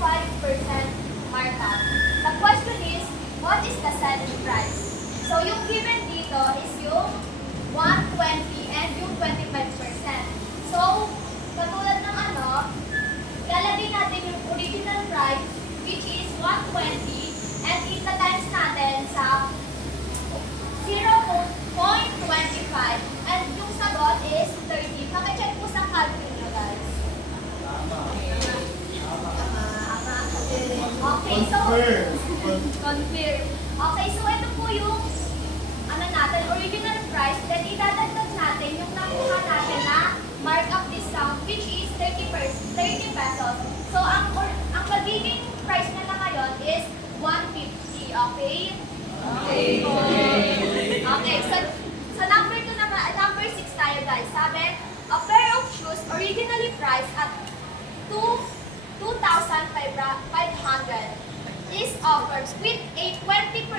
markup. The question is, what is the selling price? So yung given dito is yung 120 and yung 25%. So, katulad ng lalagay natin yung original price which is 120 and ita-times natin sa 0.25 and yung sagot is 30. Paki-check po sa calculator nyo, guys. Okay, so confirm. Okay, so ito po yung natin, original price, then idadagdag natin yung nakuha natin na markup discount which is 30 pesos. So ang magiging price na ngayon is 150, okay? Okay, so number 2 naman, number 6 tayo, guys. Sabi, a pair of shoes originally priced at 2,500 is offered with a 20%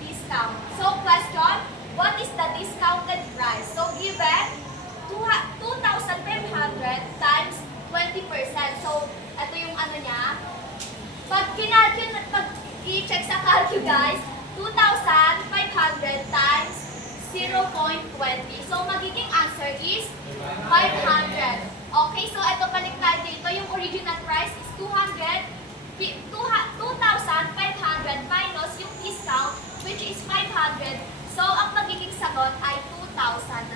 discount. So question, what is the discounted price? So given 2,500 times 20%. So ito yung niya. Pag i-check sa calcul, guys, 2,500 times 0.20. So magiging answer is 500. Okay, so ito balik tayo dito. Yung original price is 2,500 minus yung discount which is 500. So ang magiging sagot ay 2,000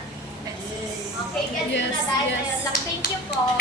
pesos. Okay, get na, guys. Ayun lang. Thank you po.